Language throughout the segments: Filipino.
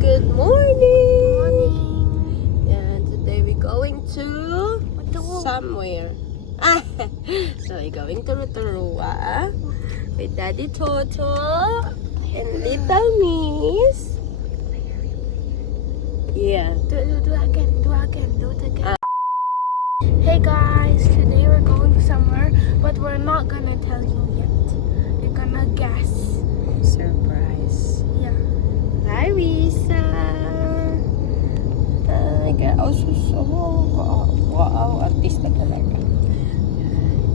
Good morning! And today we're going to somewhere. So we're going to Rotorua with Daddy Toto and Little Miss. Yeah. Do it again. Hey guys, today we're going somewhere, but we're not gonna tell you yet. You're gonna guess. Surprise. Yeah. Hi, Risa. Wow, artista talaga.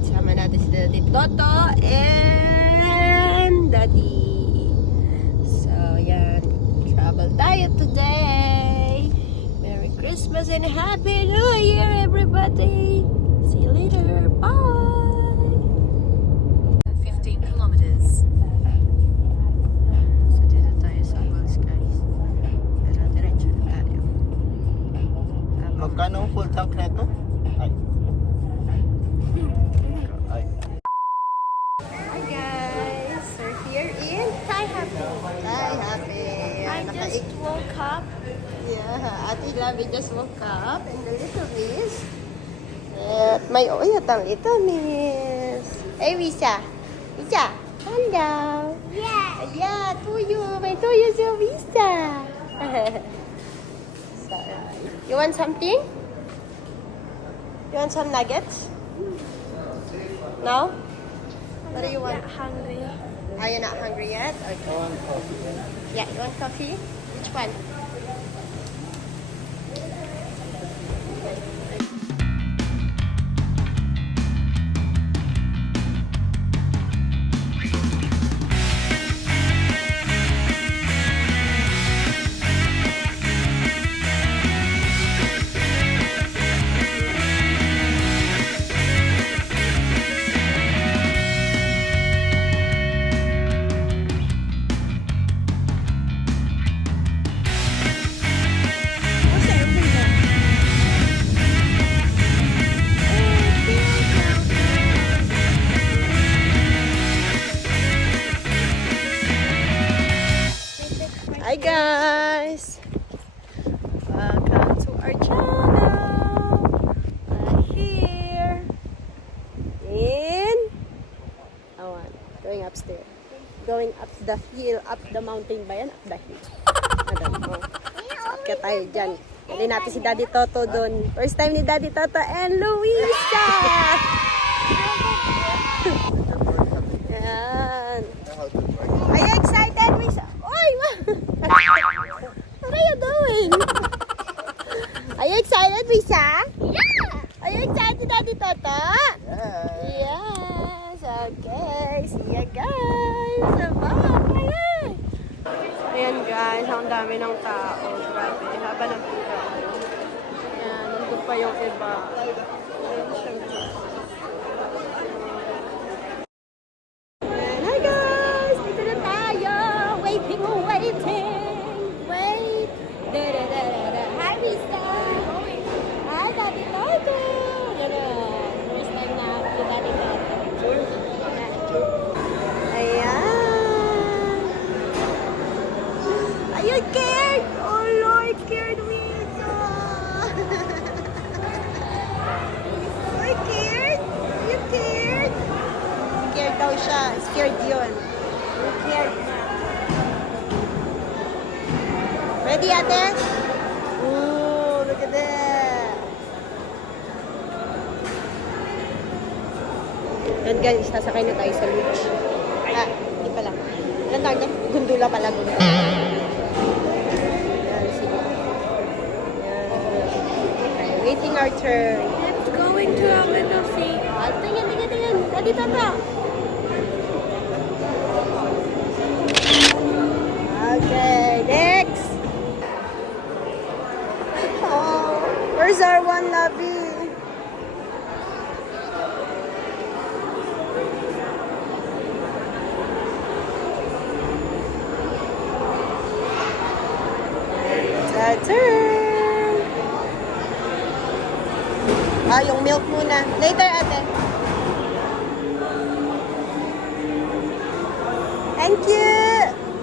Sama natin si Daddy Toto and Daddy. So, yan. Travel tayo today. Merry Christmas and Happy New Year, everybody. See you later. Bye. 15 kilometers. So, dito tayo sa Gold Skies. Pero diretso na tayo. Magkano ang full tank na ito? Ay. Ay. Hi guys! We're here in Hi, happy. Thai Happy. I just woke up. Yeah, Ate Labi just woke up and the little miss. At may uyat ang little miss. Hey, Risa. Risa, hello. Yeah. Yeah, tuyo. May tuyo si Risa. So, you want something? You want some nuggets? No? What do you want? Hungry. Are you not hungry yet? Okay. Yeah, you want coffee? Which one? Hi guys! Welcome to our channel! We're here in going upstairs. Going up the hill, up the mountain ba yan? Up the hill. Sakya tayo dyan. Dali natin si Daddy Toto doon. First time ni Daddy Toto and Luisa! Yan. Are you excited, Luisa? Oy! What are you doing? Are you excited, Luisa? Yeah! Are you excited, Daddy Toto? Yes! Okay! See you guys! Bye! Ayan guys, ang dami ng tao. Grabe, haba ng pila. Ayan, nandun pa yung iba. Ayan, hi guys! Dito na tayo! Waiting! Wait! Da-da-da-da-da. Hi, Risa! Hi, Daddy Toto! Yan o. First time na si Daddy Toto. Ayan! Are you scared? Oh Lord, scared me! Are you scared? Are you scared? Scared daw siya. Scared yun. You're scared. Ready, ate? Ooh, look at that. Yan guys, sasakay na tayo sa luge. Hindi pala. Ilan tawag niya? Gundula pala, gundula. Yan, sige. Yan. Okay, waiting our turn. It's going to a window seat. Tingin. Daddy Toto. Okay, next. Oh, where's our one Nabi? Turn. Yung milk muna. Later, ate. Thank you.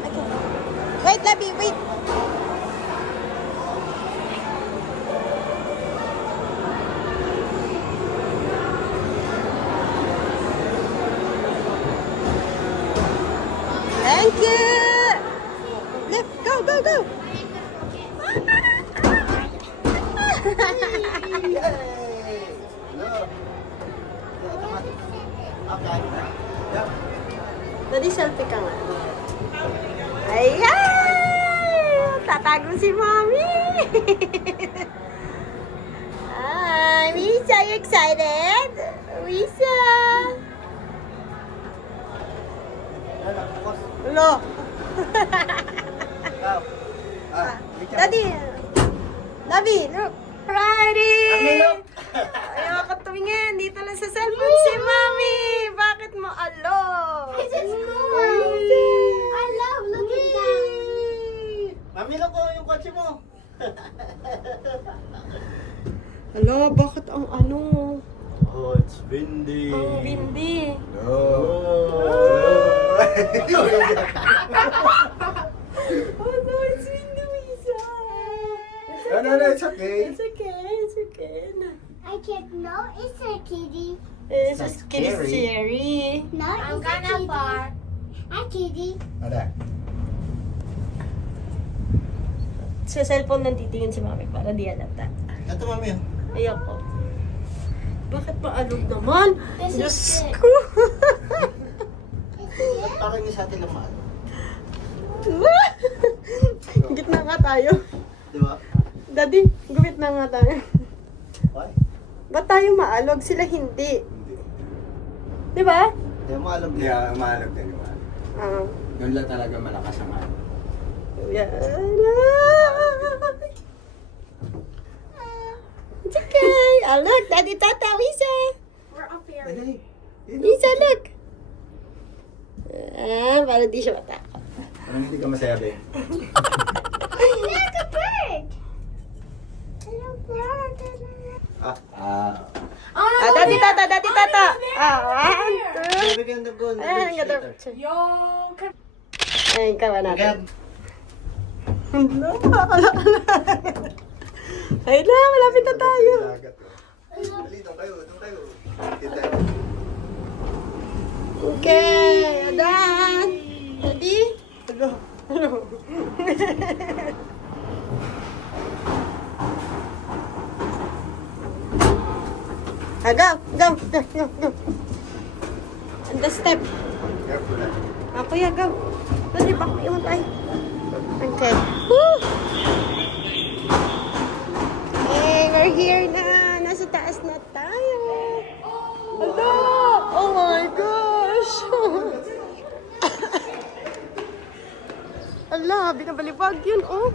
Okay. Wait, Labi, wait. go, go! Okay. Yeah. Daddy, selfie ka nga. Ayan! Tatago si Mommy! Hi, Misa, are you excited? Misa! Hello! Daddy! Daddy, look! Friday! Ayaw ka tumingin. Dito lang sa cellphone si Mommy! Bakit mo alo? This is cool. I love looking down. Mamilo ko yung kotse mo. Alo, bakit ang ano? Oh, it's windy. Ang windy. Oh. Oh no, it's windy, Misa. No, it's okay. It's okay, it's okay. I can't know it's a kitty. It's not a scary. scary. No, I'm gonna far. Hi, kitty. Ada. Sa cellphone nang titingin si Mami para di halata. Ito, mami. Ayoko. Bakit maalog naman? This is Diyos it. ko. Parang yung sa atin lang mahal. Gitna nga tayo. Di ba? Daddy, gumit na nga tayo. Why? Ba't tayo maalog? Sila hindi. Di ba? Hindi mo alam. Hindi, umahalog din yung ano. Ah. Doon lang talaga malakas ang ano. Yan. It's okay. Oh, look, Daddy Tata, Wisa. We're up here. Dali. Wisa, look. Ah, para di siya matakot. Parang hindi ka masabi. Look, a bird. Hello, bird. Ah, Daddy Tata, Daddy Tata. Ah, 1, 2. We can go on the Ah, beach another later. picture. Yo, come. Ayun, kawa natin. Ay na, malapit na tayo. Dali, doon kayo, doon kayo. Kita. Okay, done. Ready? Hello. Hello. Ah, go, go, go, go, go. And the step. Careful lang. Ah, kuya, go. Dali, baka iwan tayo. Okay. Woo! Hey, we're here na. Nasa taas na tayo. Hello! Oh my gosh! Ala, binabalibag yun, oh.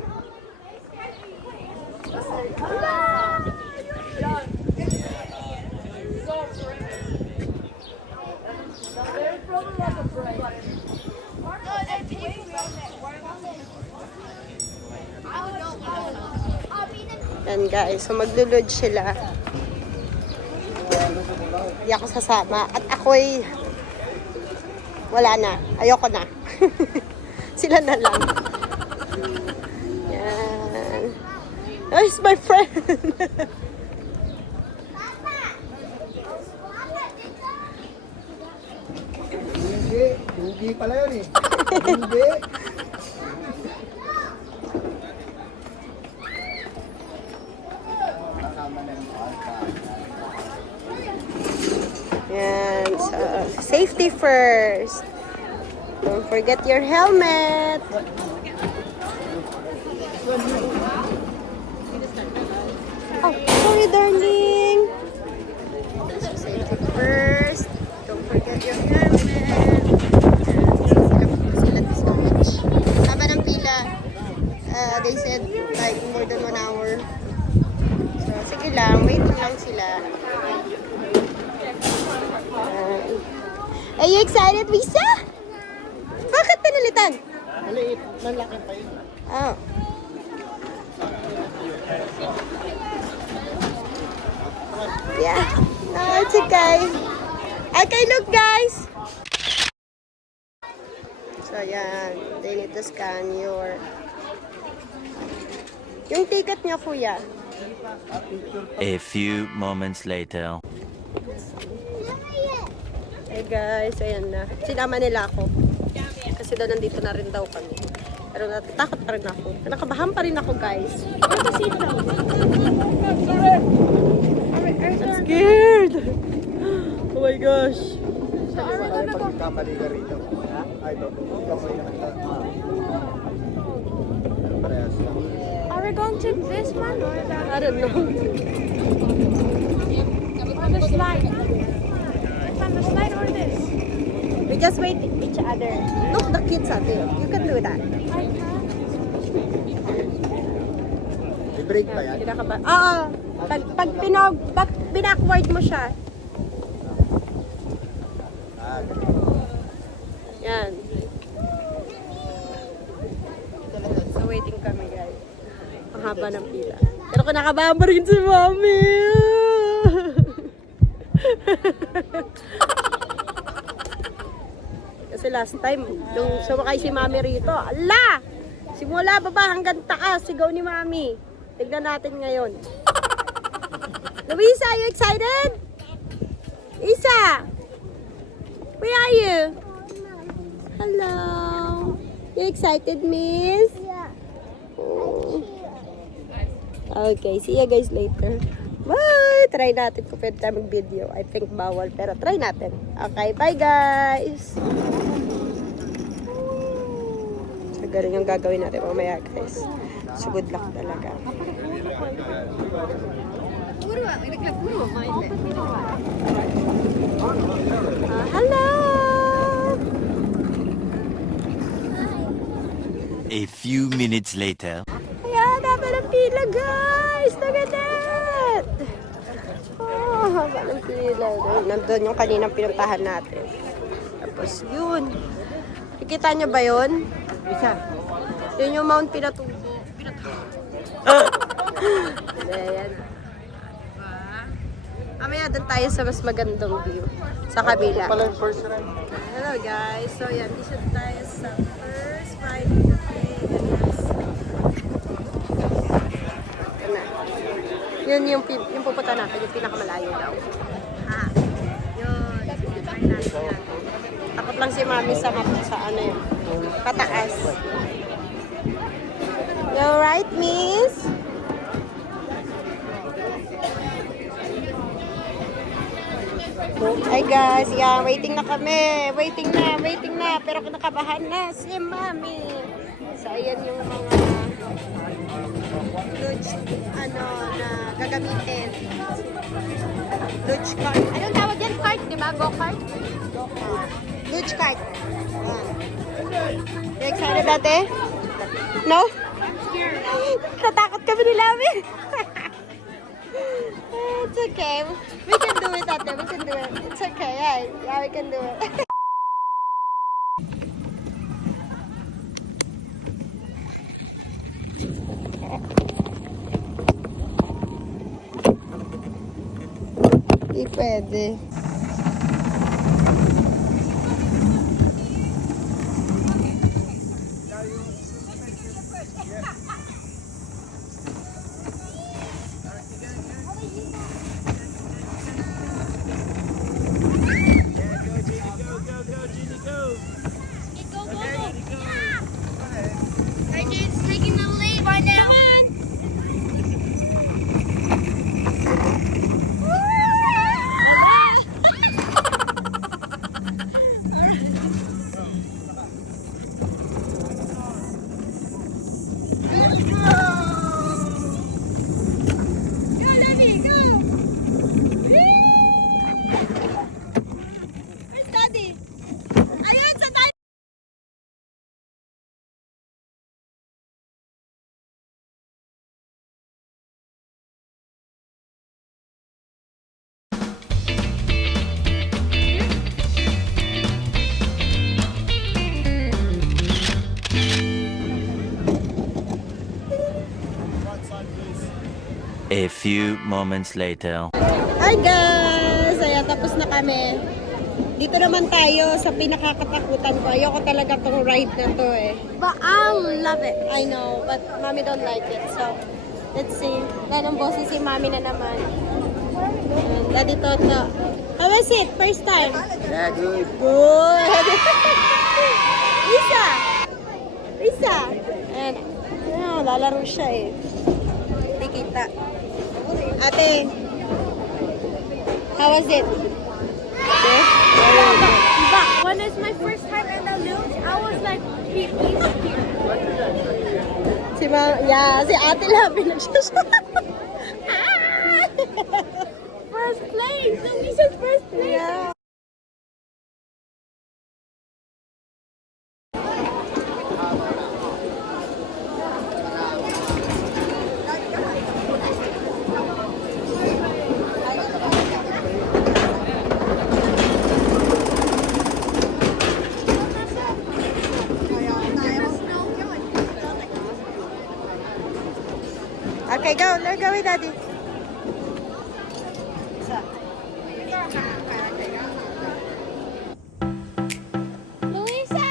Yan guys, so maglulod sila. Hindi ako sasama. At ako'y wala na. Ayoko na. Sila na lang. Yan. There's my friend. Hindi pala yun eh. Hindi. Yan. So, safety first. Don't forget your helmet. Oh, sorry, darling. So, safety first. Don't forget your helmet. Sila so much. Haba ng pila. They said like more than 1 hour. So, sige lang. Wait lang sila. Are you excited, Lisa? Bakit pinalitan? Maliit. Malaki pa yun. Oh. Yeah. No, it's okay. Okay, look, guys. So, yan. They need to scan your... Yung ticket niya, kuya. A few moments later. Hey guys, ayan na. Sinama nila ako. Kasi daw nandito na rin daw kami. Pero natatakot pa rin ako. Nakabahan pa rin ako, guys. I'm scared! Oh my gosh! Pagkamali ka rito. Ay, pagkamali ka rito. Parehas lang. Are we going to this one or that? I don't know. On the slide. It's on the slide or this? We just wait each other. Look, the kids are there. You can do that. May break pa yan? Kinakaba. Pag binackward mo siya. Yan. So waiting kami, guys. Ang haba ng pila. Pero kinakabahan pa rin si Mami. Kasi last time, nung sumakay si Mami rito, ala! Simula baba hanggang taas, sigaw ni Mami. Tignan natin ngayon. Luisa, are you excited? Isa! Where are you? Hello. You excited, miss? Yeah. Oh. Okay, see you guys later. Bye! Try natin kung pwede tayo mag-video. I think bawal, pero try natin. Okay, bye guys! So, ganun yung gagawin natin mamaya, guys. So, good luck talaga. Hello! A few minutes later. Ayan, haba ng pila, guys! Look at that! Oh, haba ng pila. Nandun yung kaninang pinuntahan natin. Tapos yun. Kikita nyo ba yun? Isa. Yun yung Mount Pinatubo. Ayan. Mamaya doon tayo sa mas magandang view. Sa kabila. Hello guys. So yan, dito tayo sa first Friday of Yun yung pupunta natin, yung pinakamalayo daw. Ha. Yun. Try natin yan. Takot lang si Mami sa ano yun. Pataas. You alright, miss? Hi guys, yeah, waiting na kami. Waiting na. Pero kinakabahan na si Mami. So, ayan yung mga luge, na gagamitin. Luge cart. Anong tawag yan? Cart, di ba? Go-kart? Luge cart. You excited ate? No? Natakot kami ni Lami. It's okay. We can do it ate. We can do it. It's okay. Yeah, we can do it. Hindi pwede. A few moments later. Hi guys! Ayan, tapos na kami. Dito naman tayo sa pinakakatakutan ko. Ayoko talaga tong ride na to eh. But I love it. I know, but Mommy don't like it. So, let's see. Ganong boses si Mommy na naman. And Daddy Toto. How was it? First time? Yeah, good. Good! Isa! Risa! Ayan. Ayan, lalaro siya eh. Hindi kita. Ate, how was it? Okay? But when it's my first time in the luge, I was like, really scared. Si Ate lang pinagsasabi. First place! Luisa's first place! Yeah. Okay, go. Let's go with Daddy. Luisa!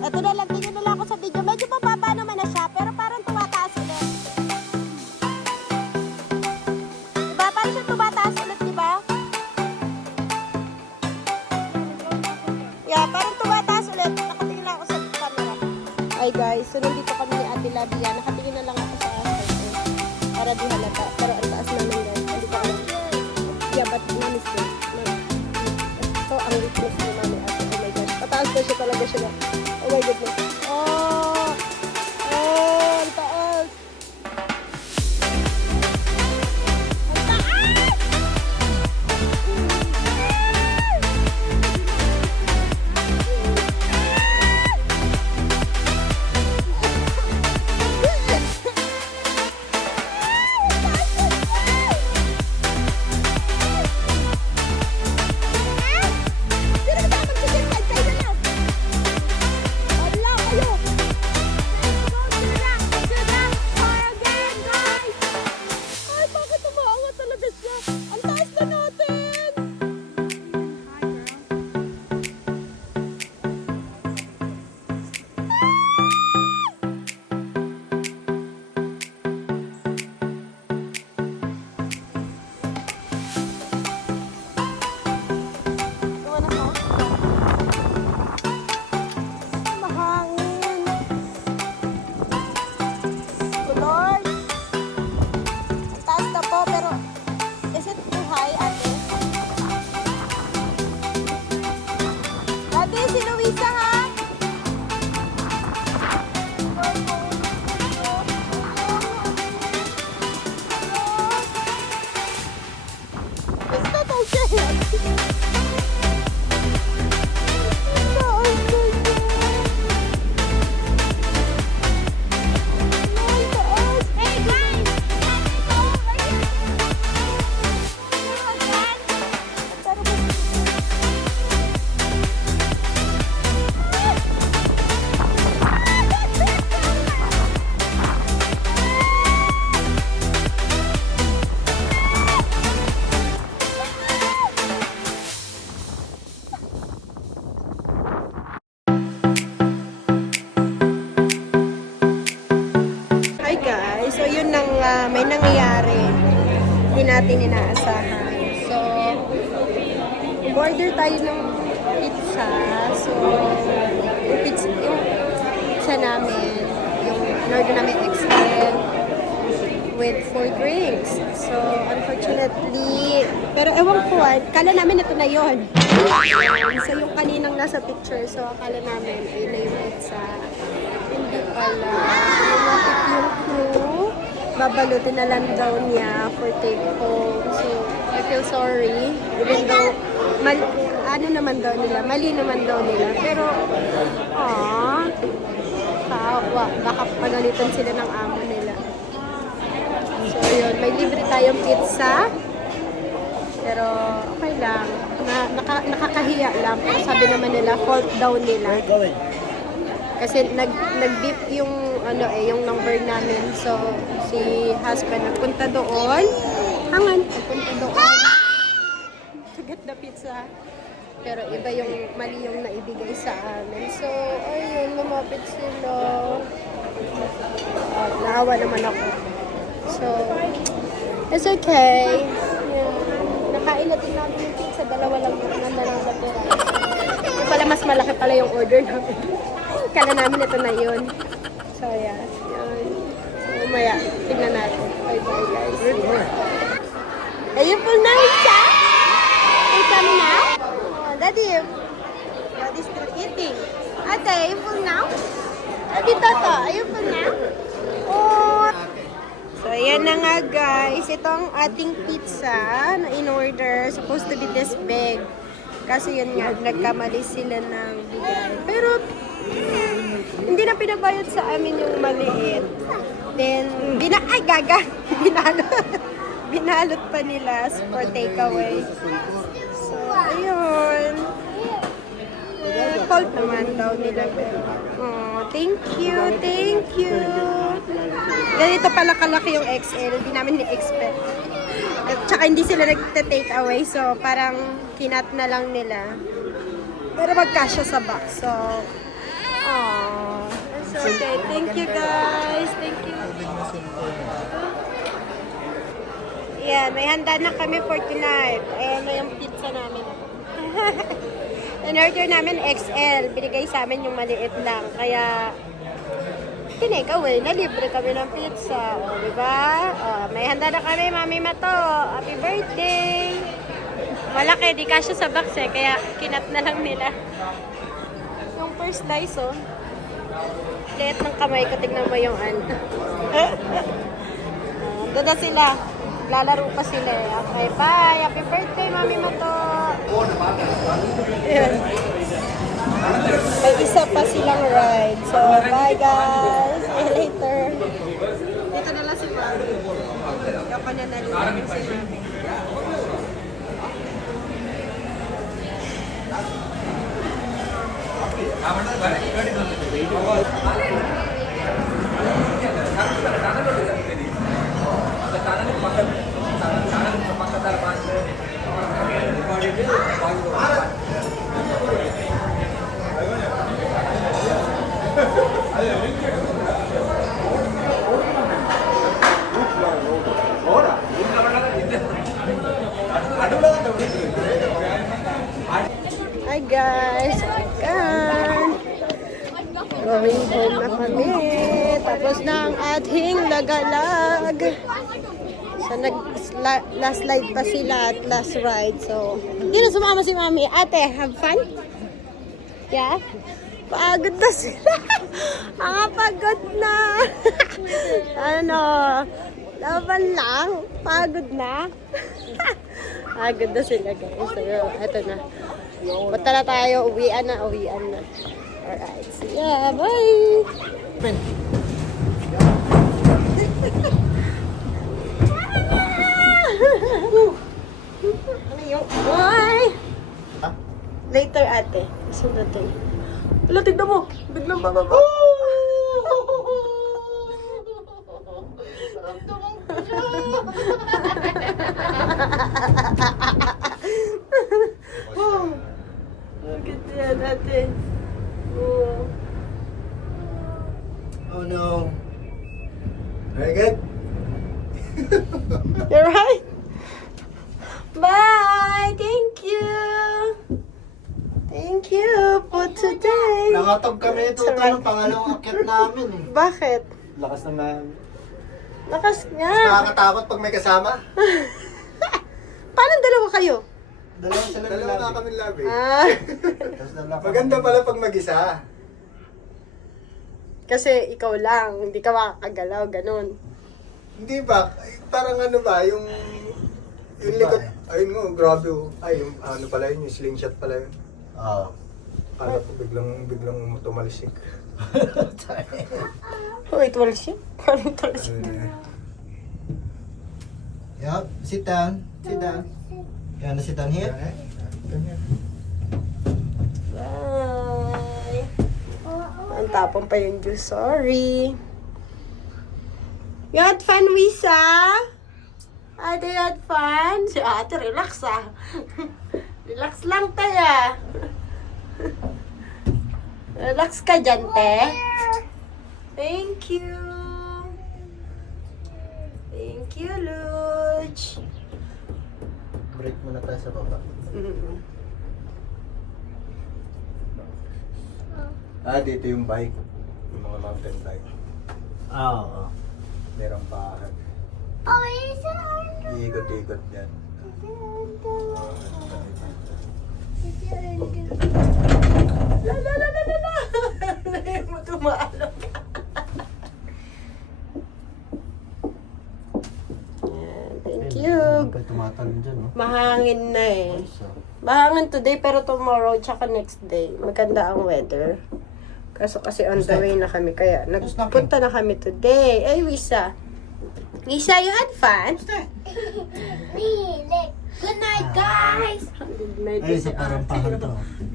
Ito na lang, tingin na lang ako sa video. Medyo mababa naman na siya, pero parang tumataas ulit. Diba? Parang siya tumataas ulit, diba? Yeah, parang tumataas ulit. Nakatingin lang ako sa camera. Ay guys, so nandito kami ni Ate Labia. Nakatingin na lang ako sa para di halata. Pero ang taas namin guys. Hindi ko alam. Yeah, but mom is good. Ito ang weakness ni Mami Ate. Oh my gosh. Pataas na siya talaga siya. Oh my goodness. Oh! Oh! Ang taas! Ang taas! may nangyayari. Hindi natin inaasahan. So, order tayo ng pizza. So, yung pizza namin, yung order namin XL with 4 drinks. So, unfortunately, pero ewan ko, kala namin ito na yon. So, yung kaninang nasa picture, so akala namin ay na yung pizza. Hindi pala. So, lumapit yung crew. Babalutin na lang daw niya for take home. So, I feel sorry. Even though, ano naman daw nila, mali naman daw nila. Pero, baka pagalitan sila ng amo nila. So, yun. May libre tayong pizza. Pero, okay lang. Nakakahiya lang. Pero sabi naman nila, fault daw nila. Kasi nag-beep yung yung number namin. So, si husband nagpunta doon. Nagpunta doon. To get the pizza. Pero iba yung mali yung naibigay sa amin. So, ayun, lumapit sila. Naawa naman ako. So, it's okay. Yeah. Nakain natin namin yung pizza. Dalawa lang natira. Yung pala, mas malaki pala yung order namin. kala namin ito na yun. So, yeah. Yan. So, umaya. Tingnan natin. Bye-bye, guys. Are you full now, Isa? Are you coming now? Oh, Daddy's still eating. Ate, are you full now? Ate Toto, are you full now? Oh. So, ayan na nga, guys. Ito ang ating pizza na in-order. Supposed to be this big. Kasi yun nga, nagkamali sila ng bigay. Pero, hindi na pinabayad sa amin yung maliit. Then, binalot pa nila for takeaway. So, ayun. Fault naman daw nila. Oh, thank you. Ganito pala kalaki yung XL. Hindi namin ni-expect. At saka hindi sila nagte-take away. So, parang kinat na lang nila. Pero magkasya sa box. So, aww. It's okay. Thank you, guys. Thank you. Yeah, may handa na kami for tonight. Ayan na yung pizza namin. In-order namin XL. Binigay sa amin yung maliit lang. Kaya, tinake away. Nalibre kami ng pizza. O, diba? O, may handa na kami, Mami Mato. Happy birthday! Malaki, di kasya sa box eh. Kaya, kinat na lang nila. Yung first slice, oh. Liit ng kamay ko. Tignan mo yung ano. Doon na sila. Lalaro pa sila eh. Okay, bye! Happy birthday, Mami Mato! Ayan. May isa pa silang ride. So, bye guys! See you later! Dito na lang si Mami. Kapag na nalilagin si Mami. Hi guys! Ayan! Going home na kami. Tapos na ang ating lagalag. So, last ride pa sila at last ride. So, hindi na sumama si Mami. Ate, have fun? Yeah? Pagod na sila. Pagod na. Ano? Laban lang. Pagod na. Pagod na sila guys. So, eto na. Punta na tayo. Uwian na. Alright. See ya. Bye! Ano yung... Bye! Later, ate. Gusto natin. Wala, tignan mo. Biglang bababa. Bakit yan, ate? Oh no. Very good. You're right. Bye. Thank you. Thank you for today. Nakatog kami ito ng pangalawang akyat namin eh. Bakit? Lakas naman. Lakas nga. Nakakatakot pag may kasama. Paano dalawa kayo? Dalawa nga kami labi. Ah. Maganda pala pag mag-isa. Kasi ikaw lang, hindi ka makakagalaw, ganun. Hindi ba? Parang ano ba, yung likod, ayun mo, grabe oh. Ay, yung ano pala yun, yung slingshot pala yun. Oo. Kala ko biglang tumalisik. Wait, wala siya? Parang tulis. Yup, sit down. Sit down. You wanna sit down here? Bye. Ang tapon pa yung juice, sorry. You had fun, Wisa? Ate, you had fun? Si ate, relax ah. Relax lang tayo. Relax ka dyan, te. Thank you. Thank you, Luch. Break muna tayo sa baba. Dito yung bike. Yung mga mountain bike. Oo. Merong bahan. Oh, isa. Iikot-ikot dyan. La la la la la la. Hindi mo tumalo. Thank you. Tumatalon dyan, no? Mahangin na eh. Mahangin today pero tomorrow tsaka next day. Maganda ang weather. Kaso kasi on the way na kami kaya nagpunta na kami today. Ay, Wisa. Wisa, you had fun? Good night, guys. Ay, sa parampahan to.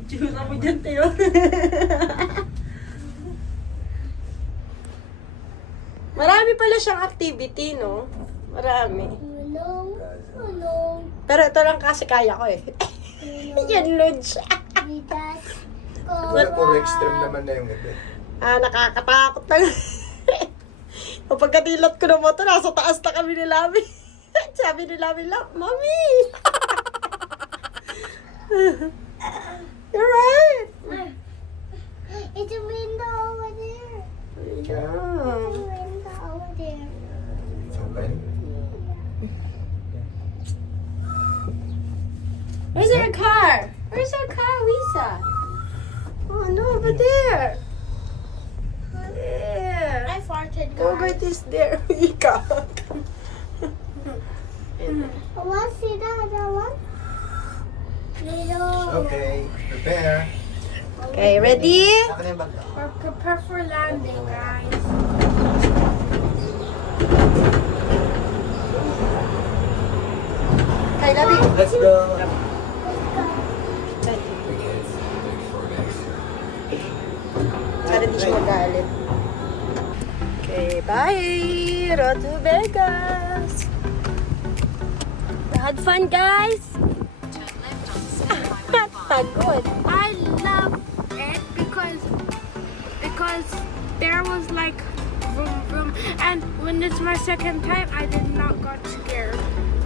Tsura mo dyan, Teo. Marami pala siyang activity, no? Marami. Pero ito lang kasi kaya ko eh. Yan, Lodge. Wala, puro extreme naman na yung ito. Nakakatakot na. O pagkadilot ko ng motor, nasa taas na kami ni Lami. Sabi ni Lami lang, Mami! You're right! It's a window over there. Yeah. Window over there. It's open. Where's our car? Where's our car, Lisa? Oh, no, over there. There. I farted, Over guys. this there. Ika. Let's see the other one. Little. Okay, prepare. Okay, ready? Akin na yung bag. Prepare for landing, guys. Okay, Labi. Let's go. Para di siya magalit. Okay, bye! Road to Vegas! Had fun, guys! Turn left on State Highway 5. Pagod. I love it because there was like vroom vroom, and when it's my second time, I did not got scared.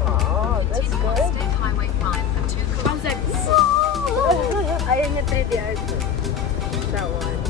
Oh, that's Continue on good. State Highway 5 for 2 I was like, kilometers. whoa. Ayun yung 3D art. That one.